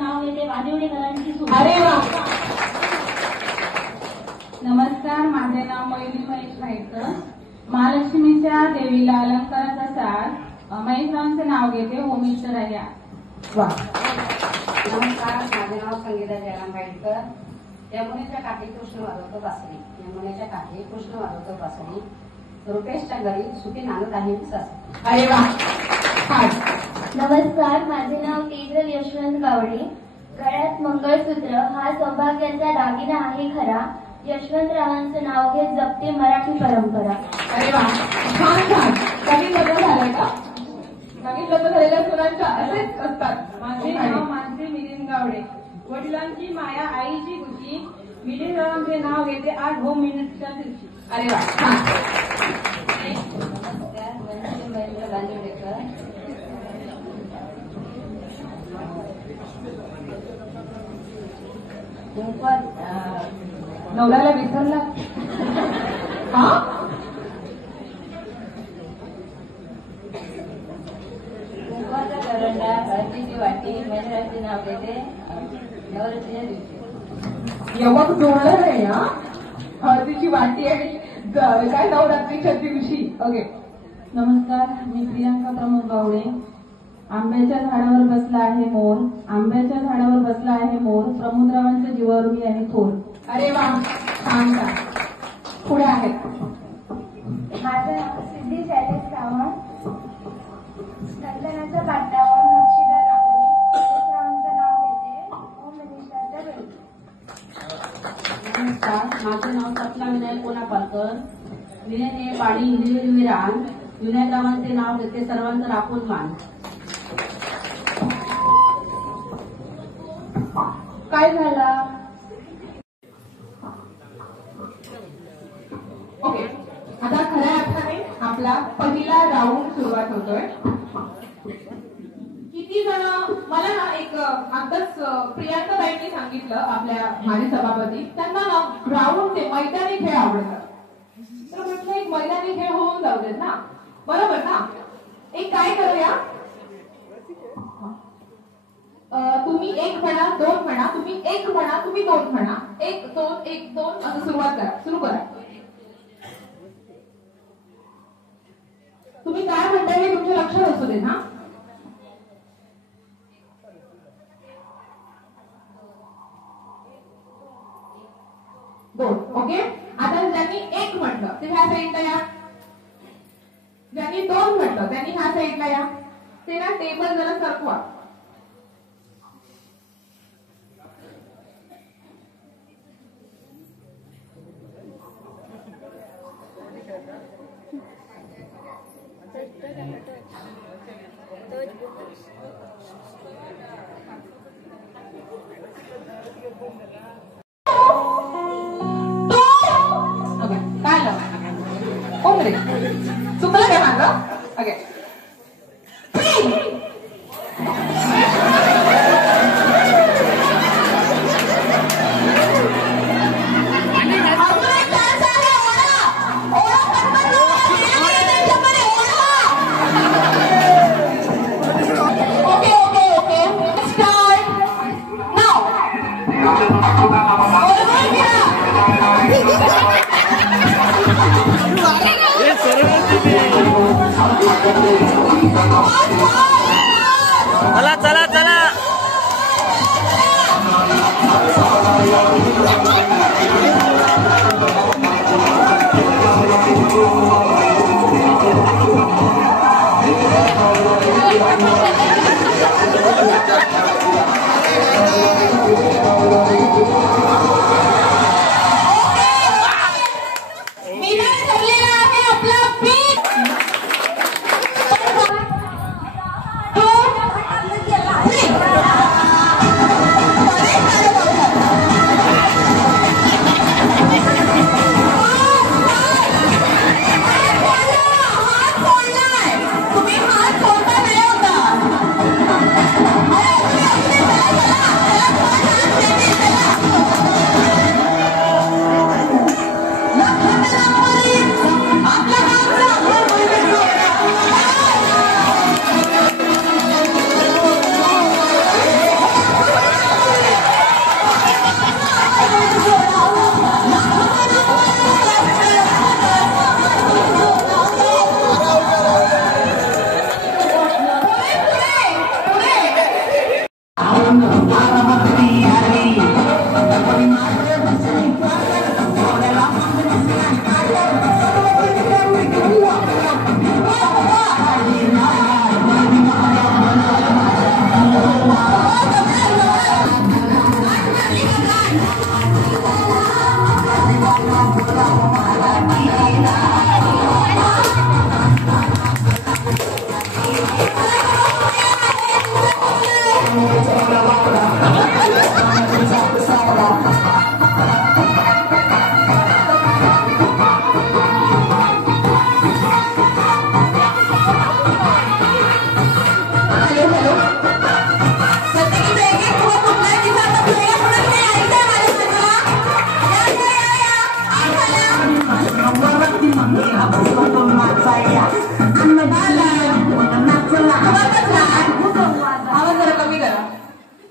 नाव घेते वादिवडेकरांची सून. अरे वा. नमस्कार, माझे नाव मयुरी महेश भाईकर. महालक्ष्मीच्या देवीला अलंकाराचा साज महेशरावांचे नाव घेते. होमिस्टर आहे. वा. नमस्कार, माझे नाव संगीता जयराम भाईकर. यमुनेच्या काठी कृष्ण वाजवतो बासरी. यमुनेच्या काठी कृष्ण वाजवतो बासरी. रुपेशच्या घरी सुखी नांदत आहे सासरी. अरे वा. नमस्कार, माझे नाव तेजल यशवंत गावडे. गळ्यात मंगळसूत्र हा सौभाग्याचा दागिना आहे खरा. यशवंतरावांचं नाव घेत जपते मराठी परंपरा. अरे वा, छान छान. नवीन लग्न झालंय का? नवीन लग्न झालेल्या सुनांच्या असेच असतात. माझे नाव मानसी मिलिंद गावडे. वडिलांची माया आईची खुशी. मिलिंदरावांचे नाव घेते. आज होम मिनिटच्या दिवशी. अरे वा, छान. नमस्कार, वंदे महेंद्र गांजवडेकर. नवऱ्याला विसरला. हा. कुंकवाचा करंडा हळदीची वाटी महेंद्राचे नाव घेते नवरात्रीच्या दिवशी. यवक जोडलं नाही. हा, हळदीची वाटी आहे काय नवरात्रीच्या दिवशी. ओके. नमस्कार, मी प्रियांका प्रमोद गावडे. आंब्याच्या झाडावर बसला आहे मोर. आंब्याच्या झाडावर बसला आहे मोर. प्रमोदरावांच्या जीवावर मी आहे थोर. अरे वा, छान छान. पुढे आहेत. माझं नाव सिद्धी शैलेश सावंत. नंदनाच्या पाटावर नक्षीदार रांगोळी. यशवंतरावांचं नाव घेते ओम मनीषाच्या घरी. नमस्कार, माझे नाव सपना विनायक कोल्हापूरकर. विनयने पाणी हिरवे विरान. विनायकरावांचे नाव घेते सर्वांचं राखून मान. काय झाला? ओके, आता खऱ्या अर्थाने आपला पहिला राऊंड सुरुवात होतोय. किती जण मला ना एक आताच प्रियांकाबाईंनी सांगितलं, आपल्या माजी सभापती, त्यांना ना ग्राउंड ते मैदानी खेळ आवडतात. तर म्हटलं एक मैदानी खेळ होऊन जाऊ देत ना. बरोबर ना? एक काय करूया, तुम्ही एक म्हणा, दोन म्हणा, तुम्ही एक म्हणा, तुम्ही दोन म्हणा, एक दोन असं सुरुवात करा. सुरू करा. तुम्ही काय म्हणताय हे तुमच्या लक्षात असू दे ना. दोन. ओके. आता ज्यांनी एक म्हटलं ते ह्या साईडला या. ज्यांनी दोन म्हटलं त्यांनी ह्या साईडला या. ते ना टेबल जरा सरकवा. चुकलं काय माझं? ओके. चला चला चला. आपला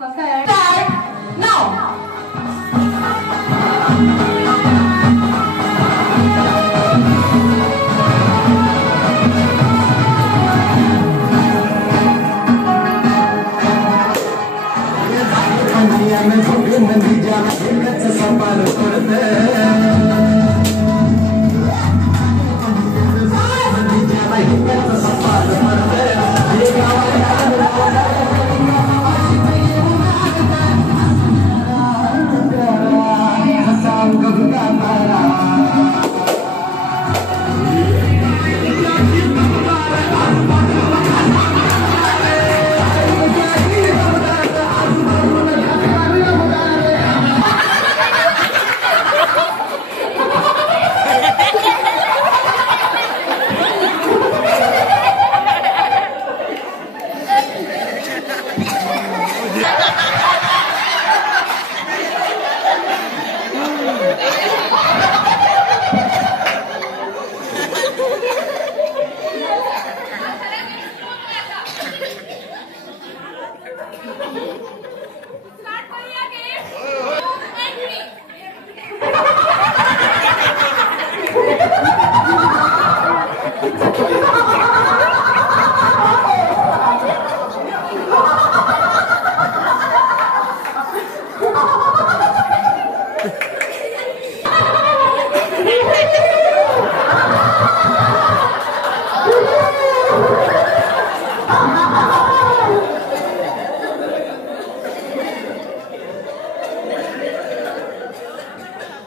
कसं आहे स्टार्ट नाव.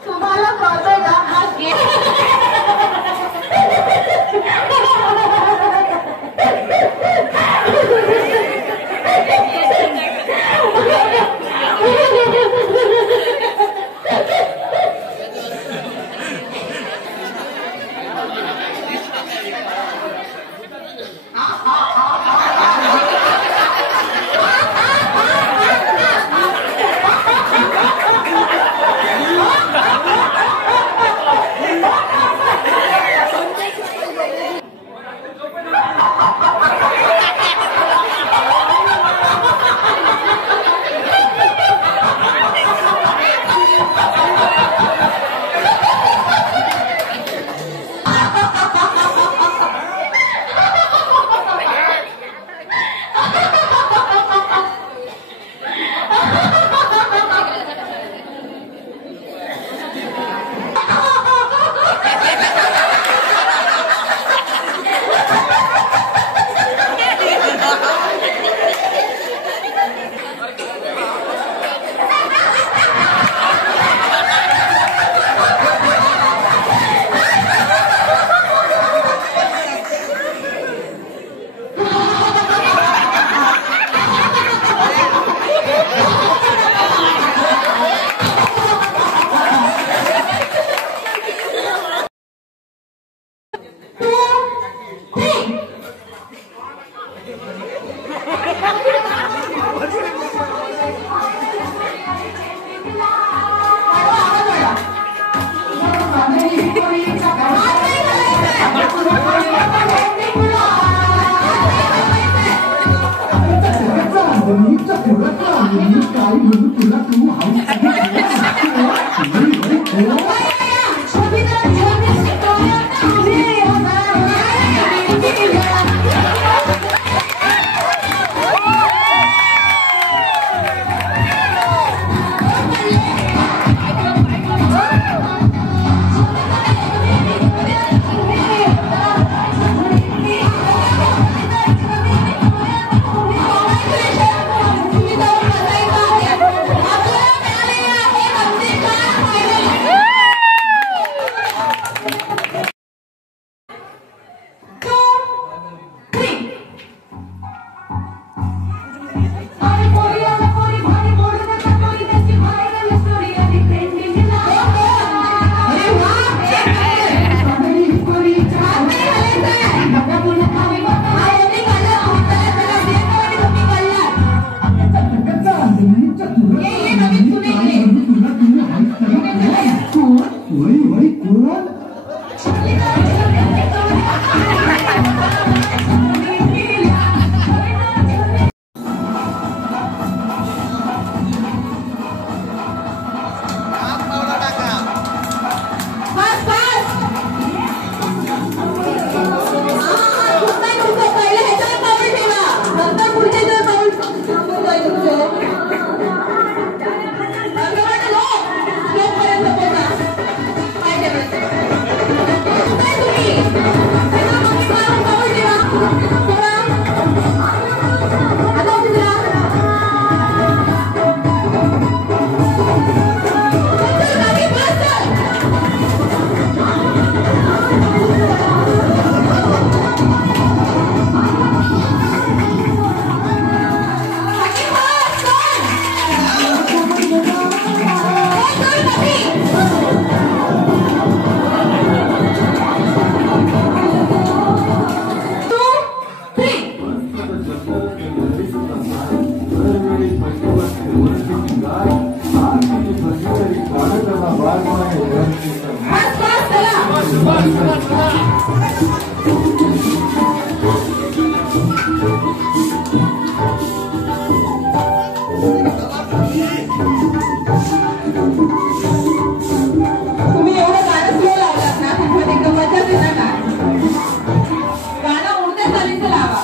तुम्हाला कळतंय का हा गेम? तुम्ही एवढं गाणं स्लो लावलात ना त्याच्यात एकदम मजा येणार काय गाणं उडत्या चालीचं लावा.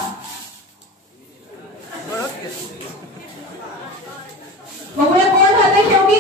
बघूया कोण झालं शेवटी.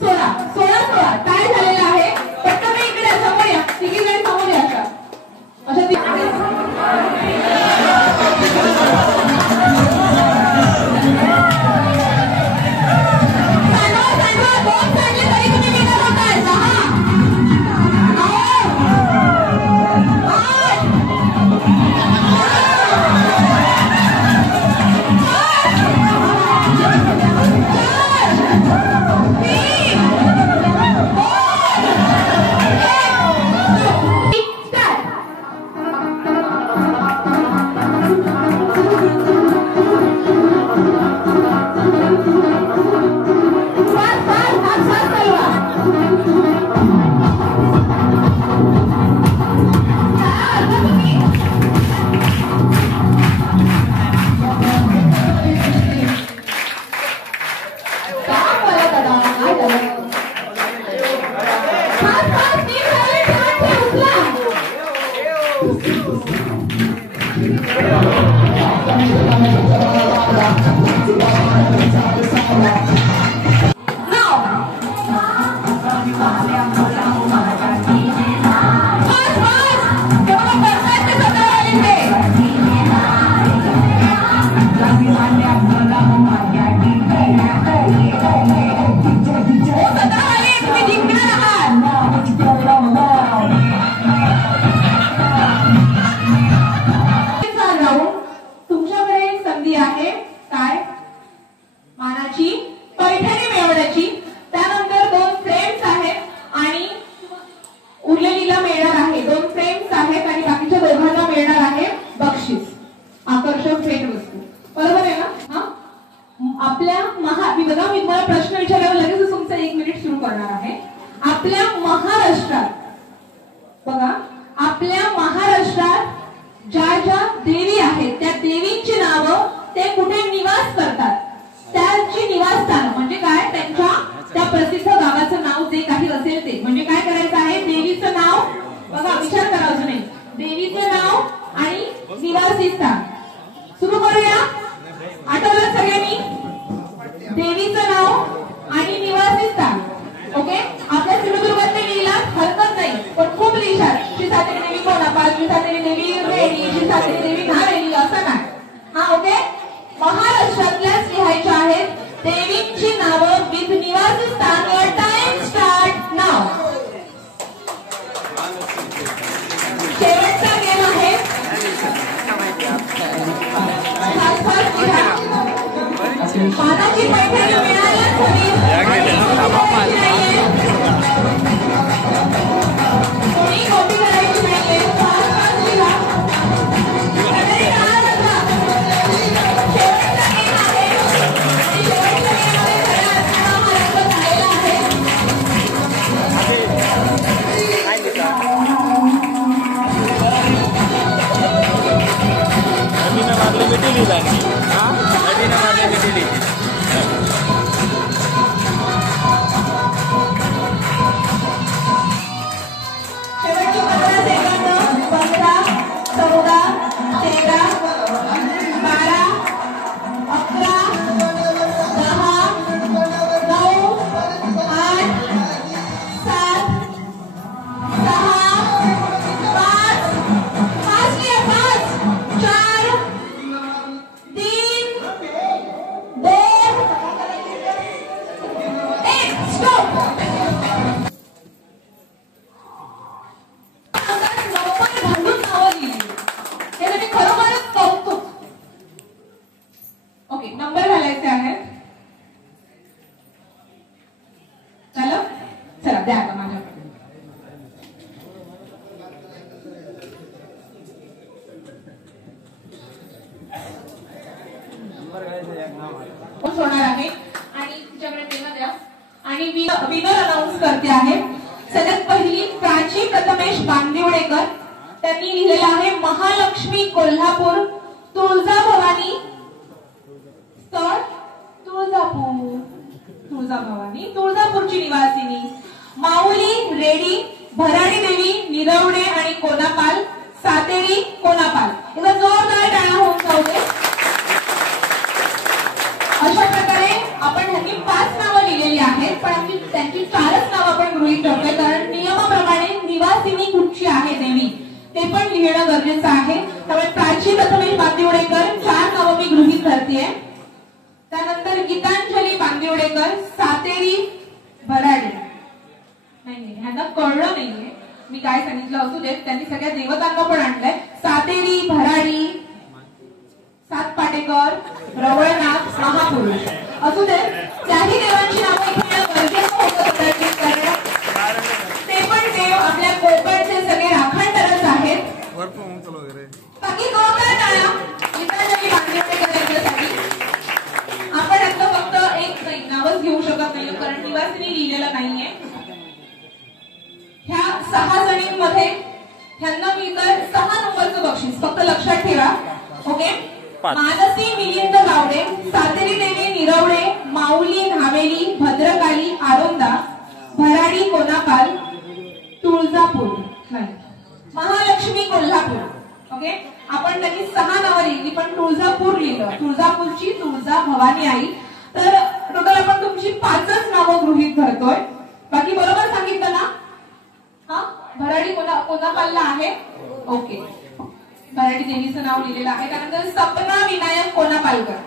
चला चला काय झालं काय झालं काय नदीनं मारली मिटिली होणार आहे आणि तिच्याकडे पेन द्या आणि विनर अनाउन्स करते आहे. सगळ्यात पहिली प्राची प्रथमेश बांदिवडेकर, त्यांनी लिहिलेलं आहे महालक्ष्मी कोल्हापूर तुळजाभवानी स्थळ तुळजाभवानी तुळजापूरची निवासिनी. माऊली रेडी भराडी देवी निरवडे आणि कोनापाल सातेरी कोनापाल. एकदा जोरदार टाळ्या होऊन जाऊ दे. अशा प्रकारे आपण ह्यांनी 5 नावं लिहिलेली आहेत, पण आम्ही त्यांची 4च नावं आपण गृहीत धरतोय, कारण नियमाप्रमाणे निवासिनी कुठची आहे देवी ते पण लिहिणं गरजेचं आहे. त्यामुळे प्राची प्रथमेश बांदिवडेकर 4 नावं मी गृहीत धरतेय. त्यानंतर गीतांजली बांदिवडेकर सातेरी भराडी. नाही ह्यांना कळलं नाहीये मी काय सांगितलं असू देत. त्यांनी सगळ्या देवतांना पण आणलंय. सातेरी भराडी सातपाटेकर रवळनाथ महापुरुष असू दे. त्याही देवांची नावं इथे गरजेचं होतं कदाचित, कारण ते पण देव आपल्या कोकणचे सगळे राखणदारच आहेत. बाकी जोरदार टाळ्या गीतांजली बांदिवडेकर यांच्यासाठी. आपण आता फक्त एक नावच घेऊ शकत नाही, कारण निवासिनी लिहिलेलं नाहीये. ह्या 6 जणींमध्ये ह्यांना मिळतं 6 नंबरचं बक्षीस. फक्त लक्षात ठेवा. ओके. मानसी मिलिंद गावडे सातेरी देवी निरवडे माऊली न्हावेली भद्रकाली आरोंदा भराडी कोनापाल तुळजापूर महालक्ष्मी कोल्हापूर. ओके. आपण त्यांनी 6 नावं लिहिली पण तुळजापूर लिहिलं. तुळजापूरची तुळजा भवानी आई. तर टोटल आपण तुमची 5च नावं गृहीत धरतोय. बाकी बरोबर सांगितलं ना? हा भराडी कोनापालला आहे. ओके. भराडी देवीचं नाव लिहिलेलं आहे. त्यानंतर सपना विनायक कोनापालकर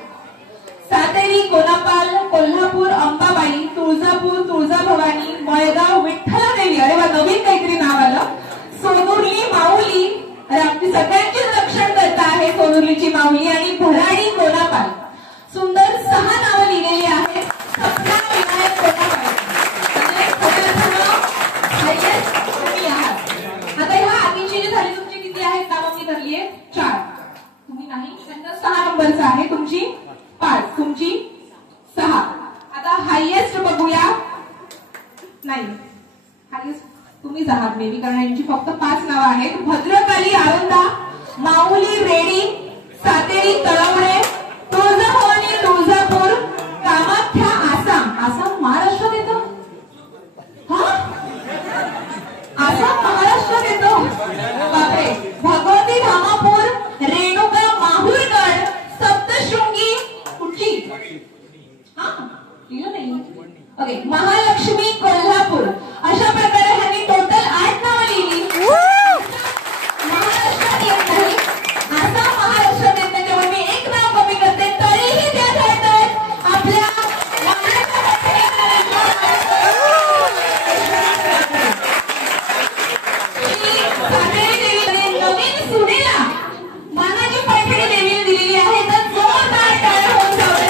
सातेरी कोनापाल कोल्हापूर अंबाबाई तुळजापूर तुळजाभवानी मळगाव विठ्ठला देवी. अरे वा, नवीन काहीतरी नाव आलं. सोनुर्ली माऊली. अरे आपली सगळ्यांचीच रक्षण करता आहे सोनुर्लीची माऊली. आणि भराडी कोनापाल. सुंदर 6 नावं लिहिलेली आहेत. सपना विनायक कोनापाल. आता ह्या आधीची जी झाली तुमची किती आहेत नावं मी धरली आहे? 4. तुम्ही नाही. 6 नंबरचं आहे. तुमची 5, तुमची 6. आता हायएस्ट बघूया. नाही हायएस्ट तुम्हीच आहात बेबी, कारण यांची फक्त 5 नावं आहेत. भद्रकाली आरोंदा माऊली रेडी सातेरी तळवडे तुळजाभवानी तुळजापूर कामाख्या आसाम. आसाम महाराष्ट्रात येतं? हा आसाम महाराष्ट्रात येतो. बापरे. भगवती धामापूर रेणुका माहुरगड सप्तशृंगी कुठची? हा लिहिलं नाही. ओके. महालक्ष्मी कोल्हापूर. अशा प्रकारे ह्यांनी टोटल 8 नावं लिहिली. महाराष्ट्रात येत नाही. आसाम महाराष्ट्रात येत नाही, त्यामुळे मी 1 नाव कमी करते. तरीही त्या ठरतात आपल्या नवीन सुनेला मानाची पैठणी देवीने दिलेली आहे. तर जोरदार टाळ्या होऊन जाऊ.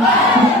Thank you.